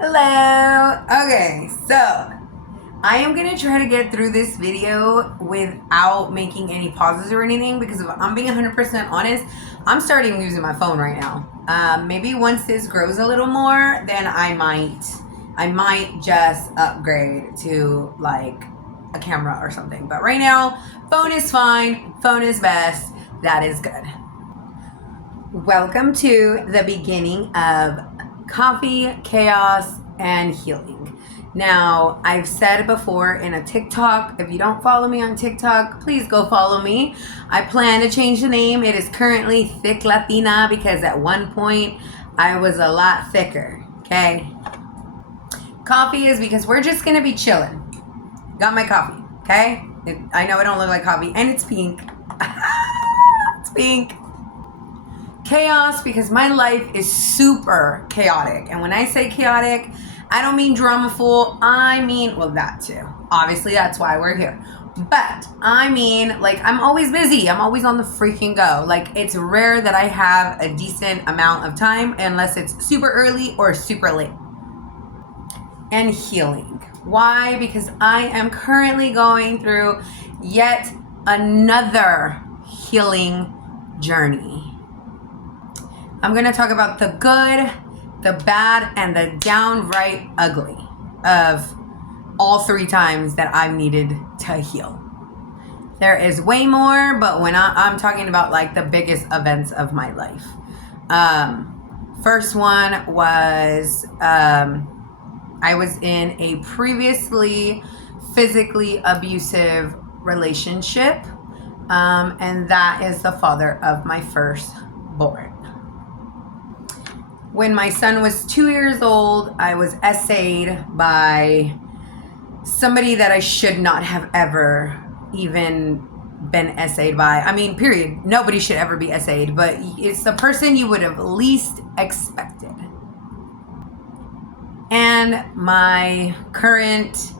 Hello. Okay, so I am going to try to get through this video without making any pauses or anything, because if I'm being 100% honest, I'm starting using my phone right now. Maybe once this grows a little more, then I might just upgrade to like a camera or something. But right now, phone is fine. Phone is best. That is good. Welcome to the beginning of Coffee, Chaos, and Healing. Now, I've said before in a TikTok, if you don't follow me on TikTok, please go follow me. I plan to change the name. It is currently Thick Latina because at one point I was a lot thicker, okay? Coffee is because we're just gonna be chilling. Got my coffee, okay? I know it don't look like coffee, and it's pink. It's pink. Chaos, because my life is super chaotic. And when I say chaotic, I don't mean dramaful. I mean, well, that too. Obviously, that's why we're here. But I mean, like, I'm always busy. I'm always on the freaking go. Like, it's rare that I have a decent amount of time unless it's super early or super late. And healing. Why? Because I am currently going through yet another healing journey. I'm going to talk about the good, the bad, and the downright ugly of all three times that I've needed to heal. There is way more, but when I'm talking about like the biggest events of my life. First one was I was in a previously physically abusive relationship, and that is the father of my firstborn. When my son was 2 years old, I was essayed by somebody that I should not have ever even been essayed by. I mean, period. Nobody should ever be essayed, but it's the person you would have least expected. And my current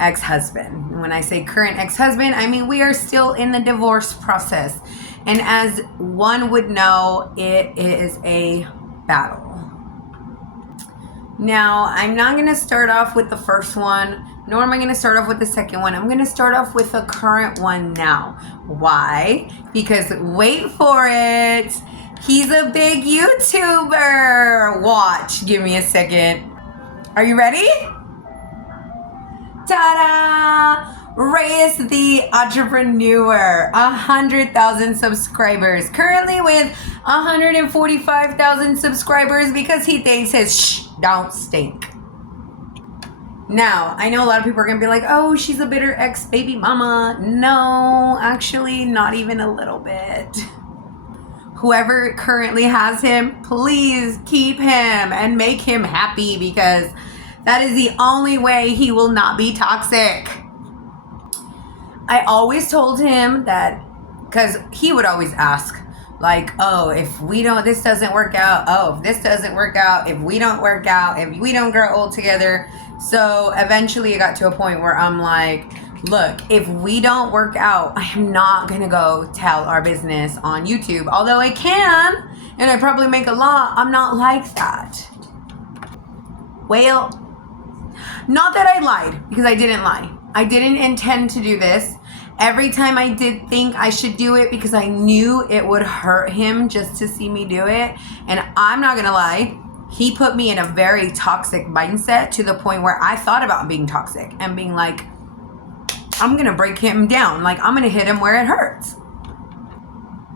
ex-husband. When I say current ex-husband, I mean we are still in the divorce process. And as one would know, it is a battle. Now, I'm not going to start off with the first one, nor am I going to start off with the second one. I'm going to start off with the current one now. Why? Because, wait for it, he's a big YouTuber. Watch. Give me a second. Are you ready? Ta-da! Reyes the Entrepreneur, 100,000 subscribers. Currently with 145,000 subscribers because he thinks his shh don't stink. Now, I know a lot of people are going to be like, oh, she's a bitter ex-baby mama. No, actually, not even a little bit. Whoever currently has him, please keep him and make him happy, because that is the only way he will not be toxic. I always told him that, because he would always ask, like, oh, if this doesn't work out, oh, if this doesn't work out, if we don't work out, if we don't grow old together. So eventually it got to a point where I'm like, look, if we don't work out, I am not going to go tell our business on YouTube. Although I can, and I probably make a lot, I'm not like that. Well, not that I lied, because I didn't lie. I didn't intend to do this. Every time I did think I should do it because I knew it would hurt him just to see me do it. And I'm not going to lie, he put me in a very toxic mindset to the point where I thought about being toxic and being like, I'm going to break him down. Like, I'm going to hit him where it hurts.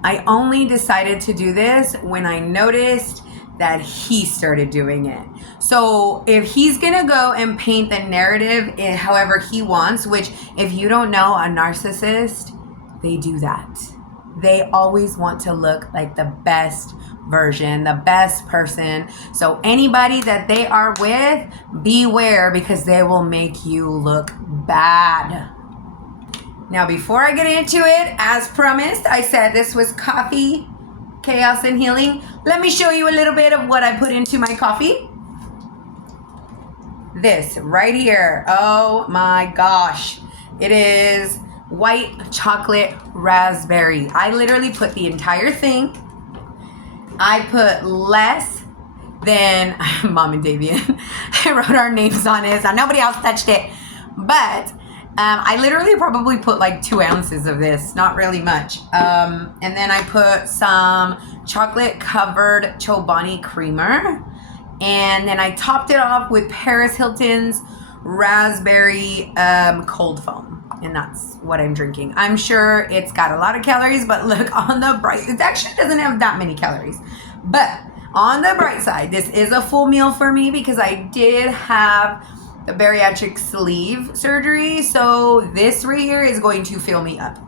I only decided to do this when I noticed that he started doing it. So if he's gonna go and paint the narrative however he wants, which if you don't know a narcissist, they do that. They always want to look like the best version, the best person. So anybody that they are with, beware, because they will make you look bad. Now, before I get into it, as promised, I said this was Coffee, Chaos, and Healing. Let me show you a little bit of what I put into my coffee. This right here. Oh my gosh. It is white chocolate raspberry. I literally put the entire thing. I put less Then Mom and Davian, I wrote our names on it, so nobody else touched it. But I literally probably put like 2 ounces of this, not really much. And then I put some chocolate covered Chobani creamer. And then I topped it off with Paris Hilton's raspberry cold foam. And that's what I'm drinking. I'm sure it's got a lot of calories, but look on the bright, it actually doesn't have that many calories. But on the bright side, this is a full meal for me because I did have the bariatric sleeve surgery. So this right here is going to fill me up.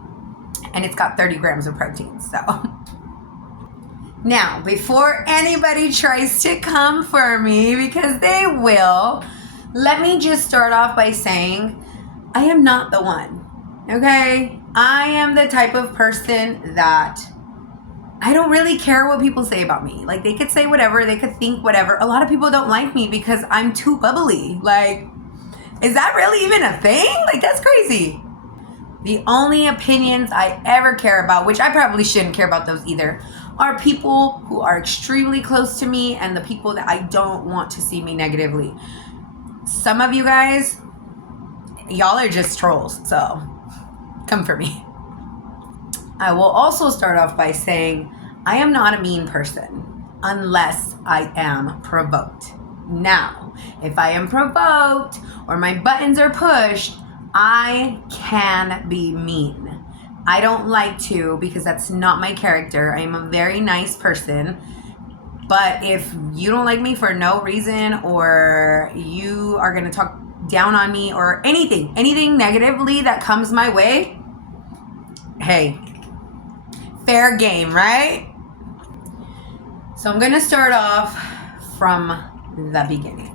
And it's got 30 grams of protein, so. Now, before anybody tries to come for me, because they will, let me just start off by saying, I am not the one, okay? I am the type of person that I don't really care what people say about me. Like, they could say whatever, they could think whatever. A lot of people don't like me because I'm too bubbly. Like, is that really even a thing? Like, that's crazy. The only opinions I ever care about, which I probably shouldn't care about those either, are people who are extremely close to me and the people that I don't want to see me negatively. Some of you guys, y'all are just trolls, so come for me. I will also start off by saying I am not a mean person unless I am provoked. Now, if I am provoked or my buttons are pushed, I can be mean. I don't like to because that's not my character. I am a very nice person. But if you don't like me for no reason or you are going to talk down on me or anything negatively that comes my way, hey, fair game, right? So I'm going to start off from the beginning.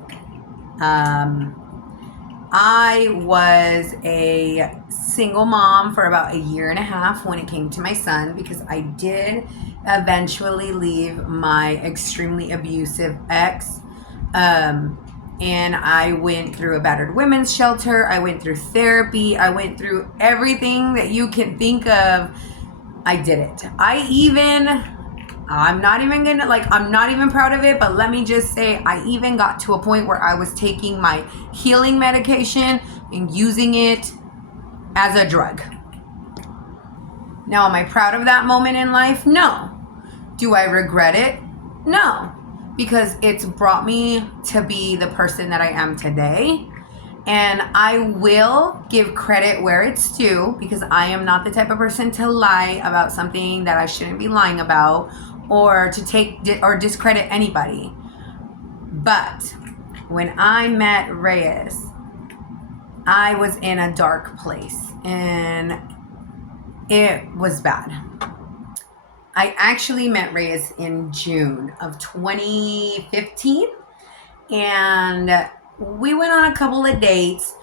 I was a single mom for about 1.5 years when it came to my son because I did eventually leave my extremely abusive ex. And I went through a battered women's shelter. I went through therapy. I went through everything that you can think of. I did it. I'm not even proud of it, but let me just say, I even got to a point where I was taking my healing medication and using it as a drug. Now, am I proud of that moment in life? No. Do I regret it? No. Because it's brought me to be the person that I am today. And I will give credit where it's due because I am not the type of person to lie about something that I shouldn't be lying about or to take or discredit anybody. But when I met Reyes, I was in a dark place and it was bad. I actually met Reyes in June of 2015 and we went on a couple of dates.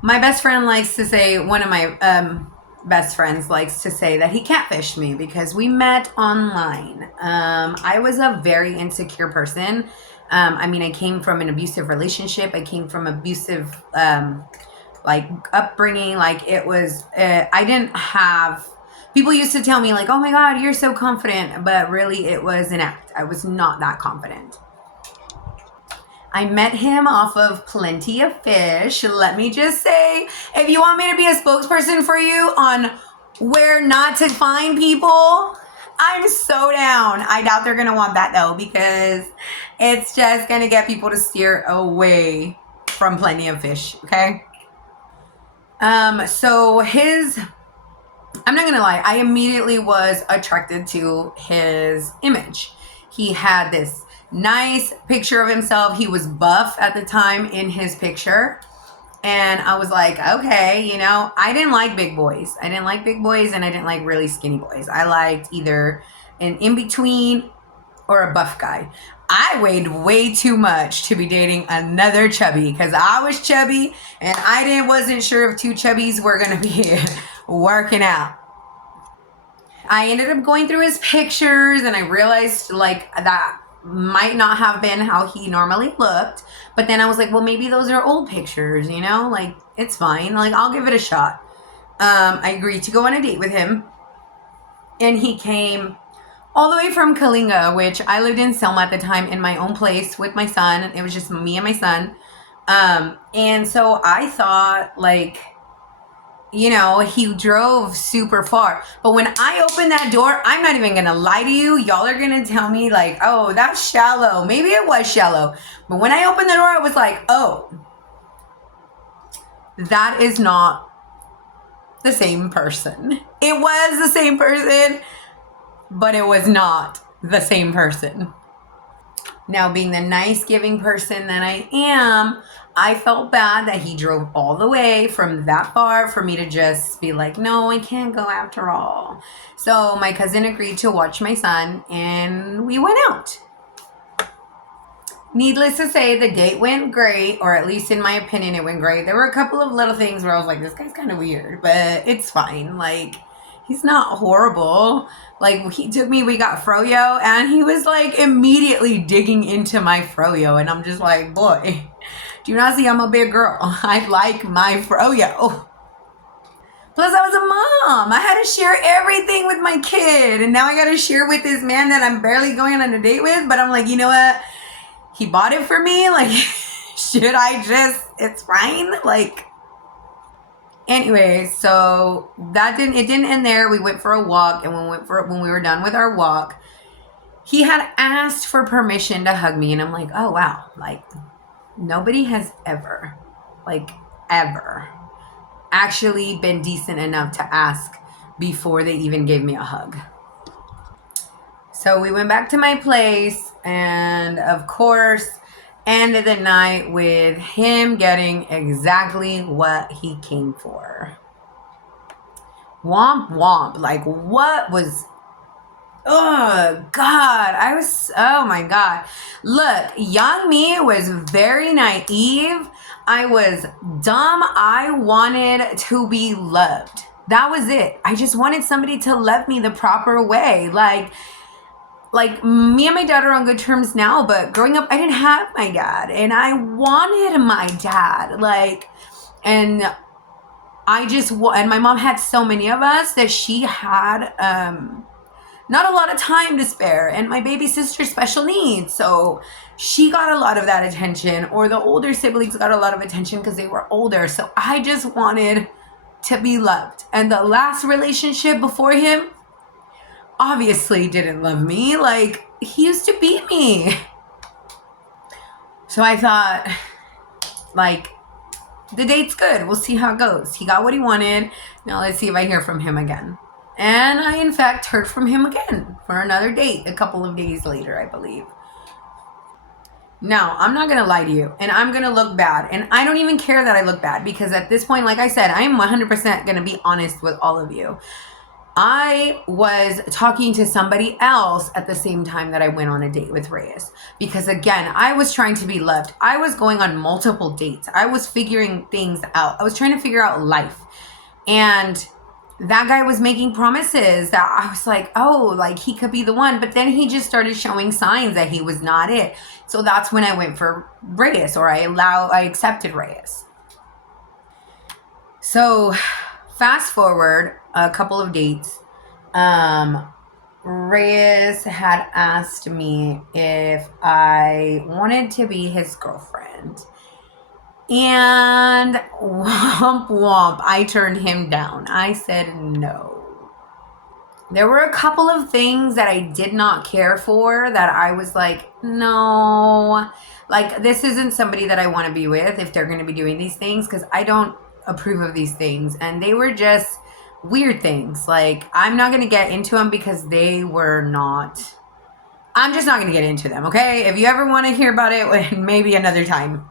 My best friend likes to say, one of my best friends likes to say that he catfished me because we met online. I was a very insecure person. I came from an abusive relationship. I came from abusive, upbringing. It was, I didn't have, people used to tell me oh my God, you're so confident. But really it was an act. I was not that confident. I met him off of Plenty of Fish. Let me just say, if you want me to be a spokesperson for you on where not to find people, I'm so down. I doubt they're going to want that though, because it's just going to get people to steer away from Plenty of Fish, okay? I'm not going to lie, I immediately was attracted to his image. He had this nice picture of himself. He was buff at the time in his picture. And I was like, okay, I didn't like big boys. And I didn't like really skinny boys. I liked either an in-between or a buff guy. I weighed way too much to be dating another chubby because I was chubby and I wasn't sure if 2 chubbies were going to be working out. I ended up going through his pictures and I realized that might not have been how he normally looked. But then I was like, well, maybe those are old pictures, it's fine. I'll give it a shot. I agreed to go on a date with him. And he came all the way from Kalinga, which I lived in Selma at the time in my own place with my son. It was just me and my son. And so I thought, like, you know, he drove super far. But when I opened that door, I'm not even going to lie to you. Y'all are going to tell me, like, oh, that's shallow. Maybe it was shallow. But when I opened the door, I was like, oh, that is not the same person. It was the same person, but it was not the same person. Now, being the nice, giving person that I am, I felt bad that he drove all the way from that far for me to just be like, no, I can't go after all. So my cousin agreed to watch my son, and we went out. Needless to say, the date went great, or at least in my opinion, it went great. There were a couple of little things where I was like, this guy's kind of weird, but it's fine. Like, he's not horrible. Like, he took me, we got froyo, and he was like immediately digging into my froyo, and I'm just like, boy, do you not see I'm a big girl? I like my froyo. Plus, I was a mom. I had to share everything with my kid, and now I got to share with this man that I'm barely going on a date with, but I'm like, you know what? He bought it for me. Like, should I just, it's fine. Like, anyway, so it didn't end there. We went for a walk, and when we were done with our walk, he had asked for permission to hug me, and I'm like, oh wow, like nobody has ever actually been decent enough to ask before they even gave me a hug. So we went back to my place, and of course, ended the night with him getting exactly what he came for. Womp womp. Like, what was... Oh, God. Oh, my God. Look, young me was very naive. I was dumb. I wanted to be loved. That was it. I just wanted somebody to love me the proper way. Like, me and my dad are on good terms now, but growing up, I didn't have my dad, and I wanted my dad. Like, and my mom had so many of us that she had, not a lot of time to spare, and my baby sister's special needs, so she got a lot of that attention, or the older siblings got a lot of attention because they were older, so I just wanted to be loved. And the last relationship before him obviously didn't love me. Like, he used to beat me. So I thought, like, the date's good. We'll see how it goes. He got what he wanted. Now let's see if I hear from him again. And I, in fact, heard from him again for another date a couple of days later, I believe. Now, I'm not going to lie to you, and I'm going to look bad. And I don't even care that I look bad, because at this point, like I said, I am 100% going to be honest with all of you. I was talking to somebody else at the same time that I went on a date with Reyes. Because again, I was trying to be loved. I was going on multiple dates. I was figuring things out. I was trying to figure out life. And that guy was making promises that I was like, oh, like he could be the one. But then he just started showing signs that he was not it. So that's when I went for Reyes, or I accepted Reyes. So fast forward a couple of dates. Reyes had asked me if I wanted to be his girlfriend. And womp womp, I turned him down. I said no. There were a couple of things that I did not care for that I was like, no. Like, this isn't somebody that I want to be with if they're going to be doing these things, because I don't approve of these things. And they were just weird things. Like, I'm not going to get into them because they were not... I'm just not going to get into them, okay? If you ever want to hear about it, maybe another time.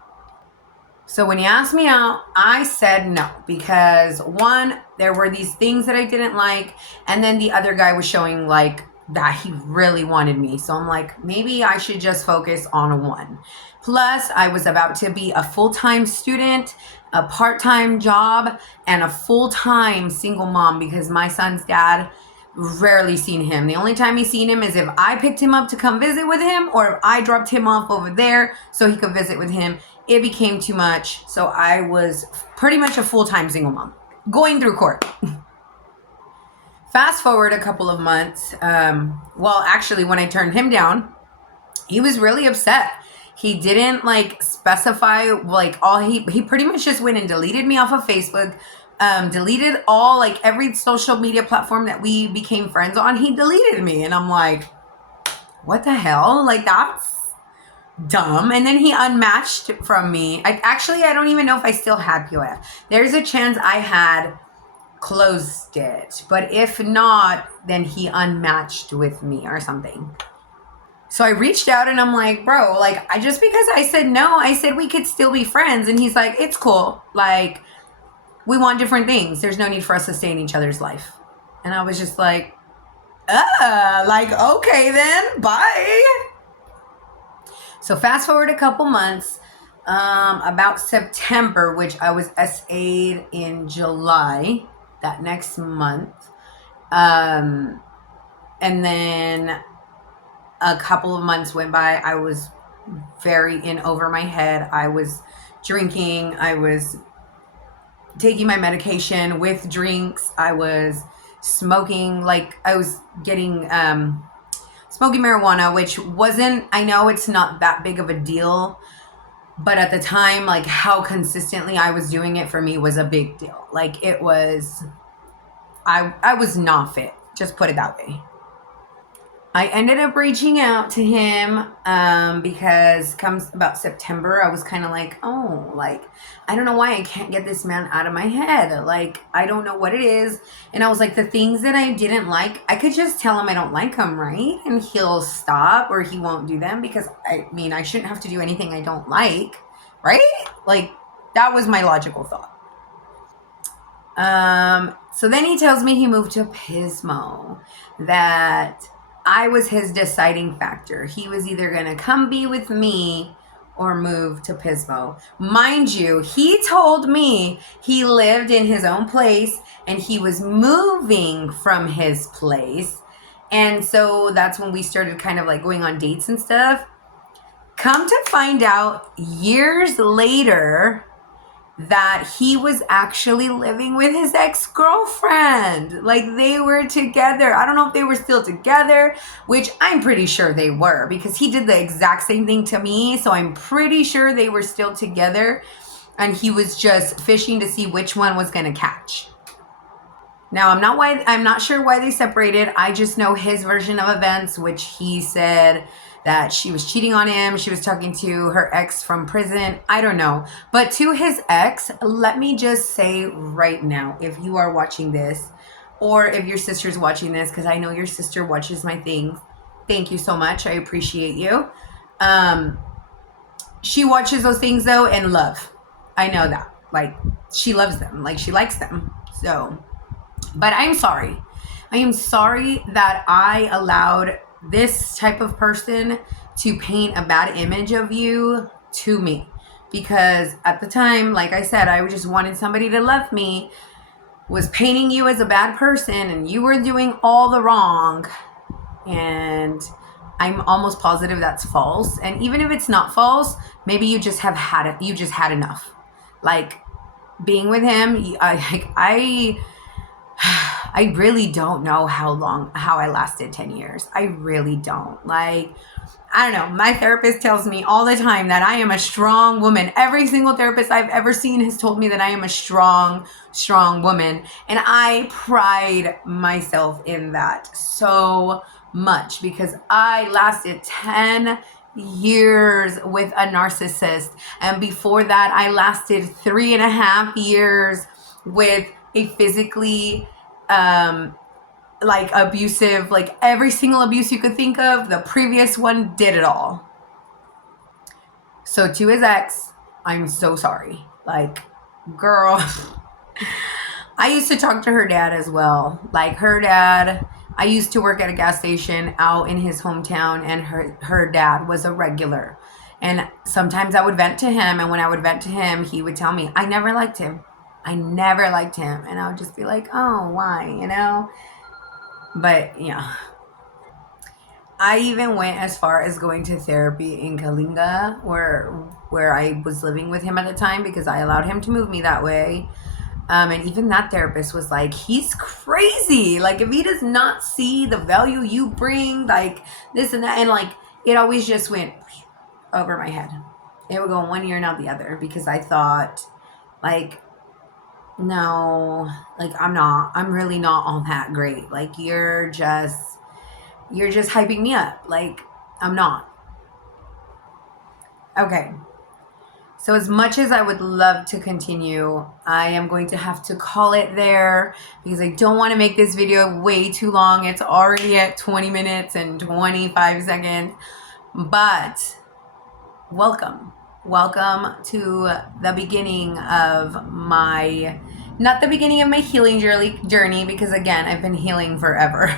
So when he asked me out, I said no, because one, there were these things that I didn't like, and then the other guy was showing like that he really wanted me. So I'm like, maybe I should just focus on one. Plus, I was about to be a full-time student, a part-time job, and a full-time single mom, because my son's dad rarely seen him. The only time he's seen him is if I picked him up to come visit with him, or if I dropped him off over there so he could visit with him. It became too much, so I was pretty much a full-time single mom, going through court. Fast forward a couple of months. Well, actually, when I turned him down, he was really upset. He didn't like specify like all he pretty much just went and deleted me off of Facebook, deleted all like every social media platform that we became friends on. He deleted me, and I'm like, what the hell? Like, that's dumb. And then he unmatched from me. I don't even know if I still had POF. There's a chance I had closed it, but if not, then he unmatched with me or something. So I reached out and I'm like, bro, like, I just because I said no, I said we could still be friends. And he's like, it's cool. Like, we want different things. There's no need for us to stay in each other's life. And I was just like, like, okay then, bye. So fast forward a couple months, about September, which I was SA'd in July, that next month. And then a couple of months went by. I was very in over my head. I was drinking. I was taking my medication with drinks. I was smoking. Like, I was getting smoking marijuana, which wasn't, I know it's not that big of a deal, but at the time, like, how consistently I was doing it for me was a big deal. Like, it was, I was not fit. Just put it that way. I ended up reaching out to him because comes about September, I was kind of like, oh, like, I don't know why I can't get this man out of my head. Like, I don't know what it is. And I was like, the things that I didn't like, I could just tell him I don't like them, right? And he'll stop or he won't do them because, I mean, I shouldn't have to do anything I don't like, right? Like, that was my logical thought. So then he tells me he moved to Pismo, that I was his deciding factor. He was either going to come be with me or move to Pismo. Mind you, he told me he lived in his own place and he was moving from his place. And so that's when we started kind of like going on dates and stuff. Come to find out years later that he was actually living with his ex-girlfriend. Like, they were together. I don't know if they were still together, which I'm pretty sure they were because he did the exact same thing to me. So I'm pretty sure they were still together and he was just fishing to see which one was going to catch. Now, I'm not sure why they separated. I just know his version of events, which he said that she was cheating on him. She was talking to her ex from prison. I don't know. But to his ex, let me just say right now, if you are watching this, or if your sister's watching this, because I know your sister watches my things, thank you so much. I appreciate you. She watches those things, though, in love. I know that. Like, she loves them. Like, she likes them. So, but I'm sorry. I am sorry that I allowed this type of person to paint a bad image of you to me, because at the time, like I said, I just wanted somebody to love me, was painting you as a bad person and you were doing all the wrong. And I'm almost positive that's false. And even if it's not false, maybe you just have had it. You just had enough. Like, being with him, I really don't know how I lasted 10 years. I really don't. Like, I don't know. My therapist tells me all the time that I am a strong woman. Every single therapist I've ever seen has told me that I am a strong, strong woman. And I pride myself in that so much because I lasted 10 years with a narcissist. And before that, I lasted 3.5 years with a physically like abusive, like every single abuse you could think of. The previous one did it all. So to his ex, I'm so sorry. Like, girl, I used to talk to her dad as well. Like, her dad, I used to work at a gas station out in his hometown, and her dad was a regular. And sometimes I would vent to him, and when I would vent to him, he would tell me, I never liked him. I never liked him. And I would just be like, oh, why, you know? But, yeah. I even went as far as going to therapy in Kalinga, where I was living with him at the time, because I allowed him to move me that way. And even that therapist was like, he's crazy. Like, if he does not see the value you bring, like this and that. And like, it always just went over my head. It would go one ear and out the other because I thought, like, no, like, I'm really not all that great. Like, you're just hyping me up. Like, I'm not. Okay. So as much as I would love to continue, I am going to have to call it there because I don't want to make this video way too long. It's already at 20 minutes and 25 seconds. But welcome. Welcome to the beginning of my, not the beginning of my healing journey, because again, I've been healing forever.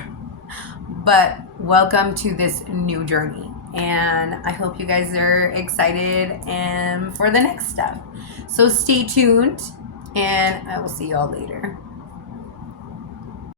But welcome to this new journey. And I hope you guys are excited and for the next step. So stay tuned and I will see y'all later.